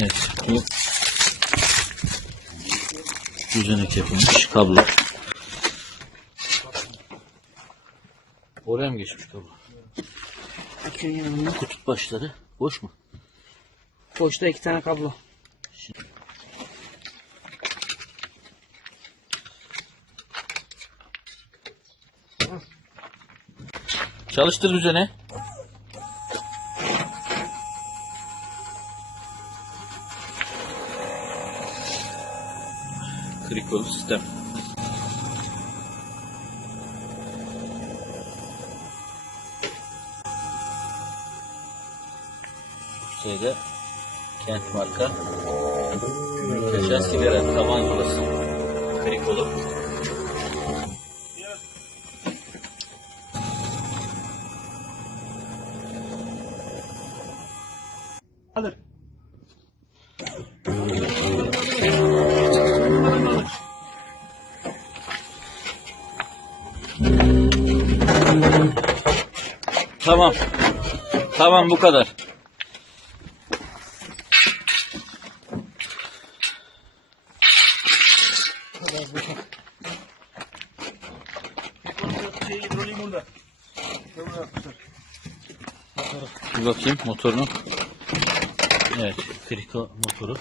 Evet, bu düzenek yapılmış kablo. Oraya mı geçmiş kablo? Kutup başları boş mu? Boşta 2 tane kablo. Çalıştır düzene. Krikolu sistem. Bursa'da Kent marka Kaşar sigara taban zulası krikolu. Alır. Tamam. Tamam, bu kadar. Bir bakayım motorunu. Evet, kriko motoru.